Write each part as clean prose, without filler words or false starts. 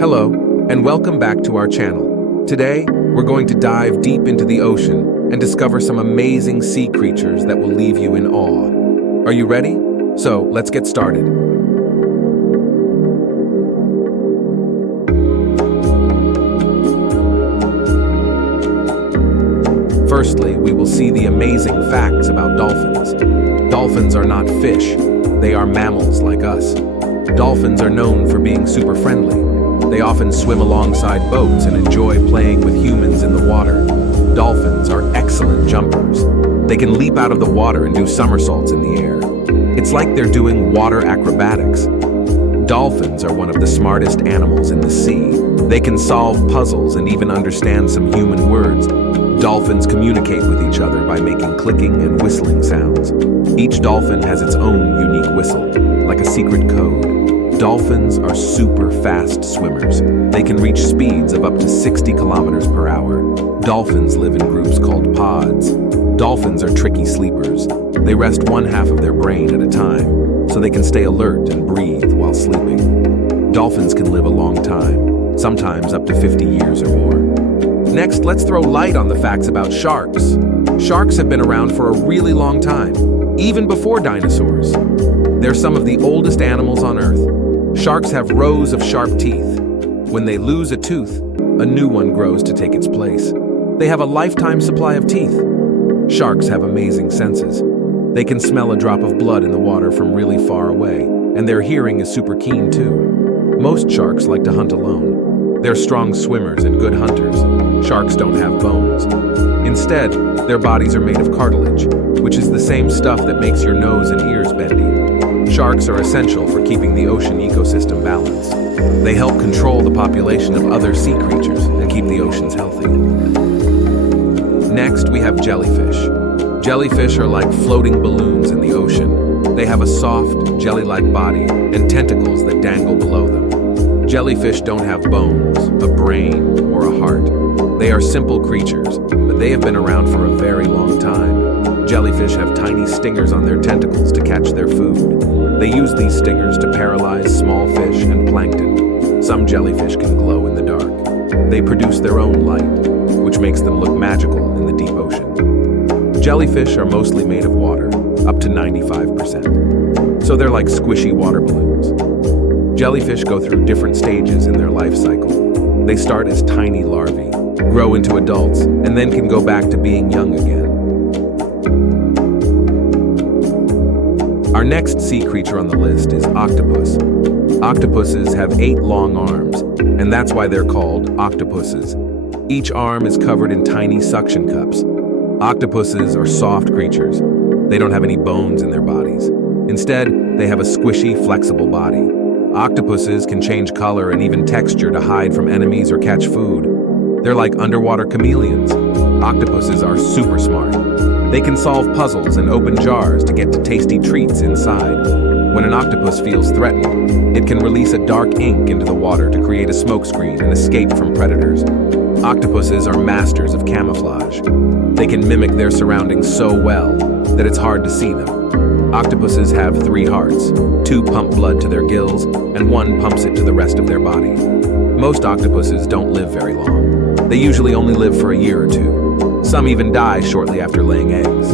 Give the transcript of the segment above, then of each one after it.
Hello, and welcome back to our channel. Today, we're going to dive deep into the ocean and discover some amazing sea creatures that will leave you in awe. Are you ready? So, let's get started. Firstly, we will see the amazing facts about dolphins. Dolphins are not fish. They are mammals like us. Dolphins are known for being super friendly. They often swim alongside boats and enjoy playing with humans in the water. Dolphins are excellent jumpers. They can leap out of the water and do somersaults in the air. It's like they're doing water acrobatics. Dolphins are one of the smartest animals in the sea. They can solve puzzles and even understand some human words. Dolphins communicate with each other by making clicking and whistling sounds. Each dolphin has its own unique whistle, like a secret code. Dolphins are super fast swimmers. They can reach speeds of up to 60 kilometers per hour. Dolphins live in groups called pods. Dolphins are tricky sleepers. They rest one half of their brain at a time, so they can stay alert and breathe while sleeping. Dolphins can live a long time, sometimes up to 50 years or more. Next, let's throw light on the facts about sharks. Sharks have been around for a really long time, even before dinosaurs. They're some of the oldest animals on Earth. Sharks have rows of sharp teeth. When they lose a tooth, a new one grows to take its place. They have a lifetime supply of teeth. Sharks have amazing senses. They can smell a drop of blood in the water from really far away, and their hearing is super keen too. Most sharks like to hunt alone. They're strong swimmers and good hunters. Sharks don't have bones. Instead, their bodies are made of cartilage, which is the same stuff that makes your nose and ears bendy. Sharks are essential for keeping the ocean ecosystem balanced. They help control the population of other sea creatures and keep the oceans healthy. Next, we have jellyfish. Jellyfish are like floating balloons in the ocean. They have a soft, jelly-like body and tentacles that dangle below them. Jellyfish don't have bones, a brain, or a heart. They are simple creatures, but they have been around for a very long time. Jellyfish have tiny stingers on their tentacles to catch their food. They use these stingers to paralyze small fish and plankton. Some jellyfish can glow in the dark. They produce their own light, which makes them look magical in the deep ocean. Jellyfish are mostly made of water, up to 95%. So they're like squishy water balloons. Jellyfish go through different stages in their life cycle. They start as tiny larvae, grow into adults, and then can go back to being young again. Our next sea creature on the list is octopus. Octopuses have 8 long arms, and that's why they're called octopuses. Each arm is covered in tiny suction cups. Octopuses are soft creatures. They don't have any bones in their bodies. Instead, they have a squishy, flexible body. Octopuses can change color and even texture to hide from enemies or catch food. They're like underwater chameleons. Octopuses are super smart. They can solve puzzles and open jars to get to tasty treats inside. When an octopus feels threatened, it can release a dark ink into the water to create a smokescreen and escape from predators. Octopuses are masters of camouflage. They can mimic their surroundings so well that it's hard to see them. Octopuses have 3 hearts. 2 pump blood to their gills, and 1 pumps it to the rest of their body. Most octopuses don't live very long. They usually only live for a year or 2. Some even die shortly after laying eggs.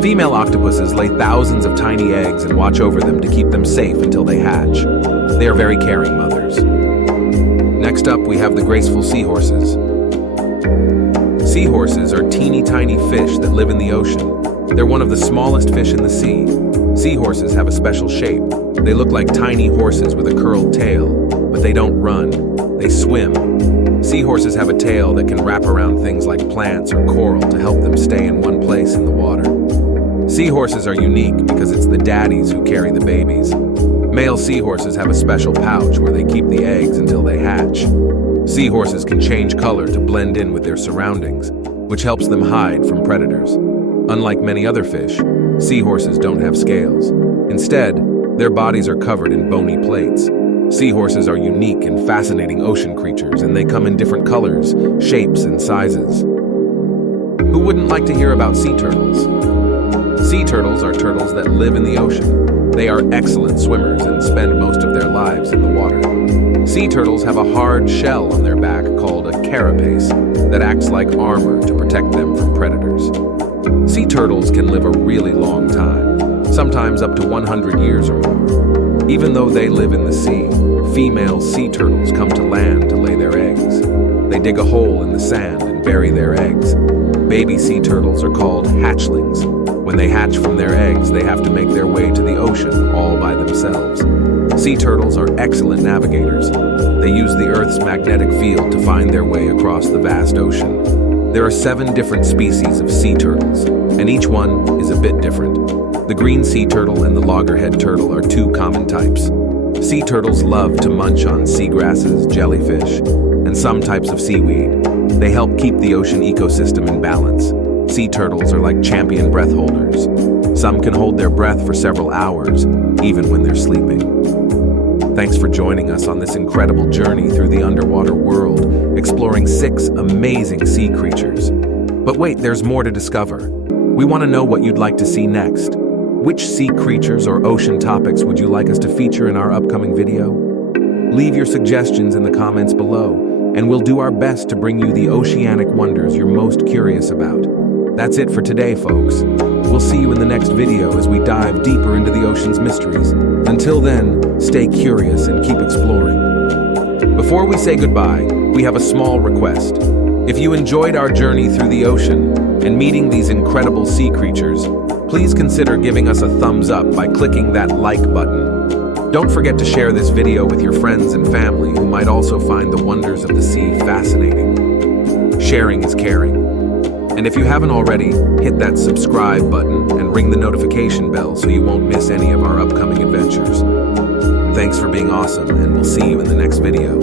Female octopuses lay thousands of tiny eggs and watch over them to keep them safe until they hatch. They are very caring mothers. Next up, we have the graceful seahorses. Seahorses are teeny tiny fish that live in the ocean. They're one of the smallest fish in the sea. Seahorses have a special shape. They look like tiny horses with a curled tail, but they don't run. They swim. Seahorses have a tail that can wrap around things like plants or coral to help them stay in one place in the water. Seahorses are unique because it's the daddies who carry the babies. Male seahorses have a special pouch where they keep the eggs until they hatch. Seahorses can change color to blend in with their surroundings, which helps them hide from predators. Unlike many other fish, seahorses don't have scales. Instead, their bodies are covered in bony plates. Seahorses are unique and fascinating ocean creatures, and they come in different colors, shapes, and sizes. Who wouldn't like to hear about sea turtles? Sea turtles are turtles that live in the ocean. They are excellent swimmers and spend most of their lives in the water. Sea turtles have a hard shell on their back called a carapace that acts like armor to protect them from predators. Sea turtles can live a really long time, sometimes up to 100 years or more. Even though they live in the sea, female sea turtles come to land to lay their eggs. They dig a hole in the sand and bury their eggs. Baby sea turtles are called hatchlings. When they hatch from their eggs, they have to make their way to the ocean all by themselves. Sea turtles are excellent navigators. They use the Earth's magnetic field to find their way across the vast ocean. There are 7 different species of sea turtles, and each one is a bit different. The green sea turtle and the loggerhead turtle are 2 common types. Sea turtles love to munch on seagrasses, jellyfish, and some types of seaweed. They help keep the ocean ecosystem in balance. Sea turtles are like champion breath holders. Some can hold their breath for several hours, even when they're sleeping. Thanks for joining us on this incredible journey through the underwater world, exploring 6 amazing sea creatures. But wait, there's more to discover. We want to know what you'd like to see next. Which sea creatures or ocean topics would you like us to feature in our upcoming video? Leave your suggestions in the comments below, and we'll do our best to bring you the oceanic wonders you're most curious about. That's it for today, folks. We'll see you in the next video as we dive deeper into the ocean's mysteries. Until then, stay curious and keep exploring. Before we say goodbye, we have a small request. If you enjoyed our journey through the ocean and meeting these incredible sea creatures, please consider giving us a thumbs up by clicking that like button. Don't forget to share this video with your friends and family who might also find the wonders of the sea fascinating. Sharing is caring. And if you haven't already, hit that subscribe button and ring the notification bell so you won't miss any of our upcoming adventures. Thanks for being awesome, and we'll see you in the next video.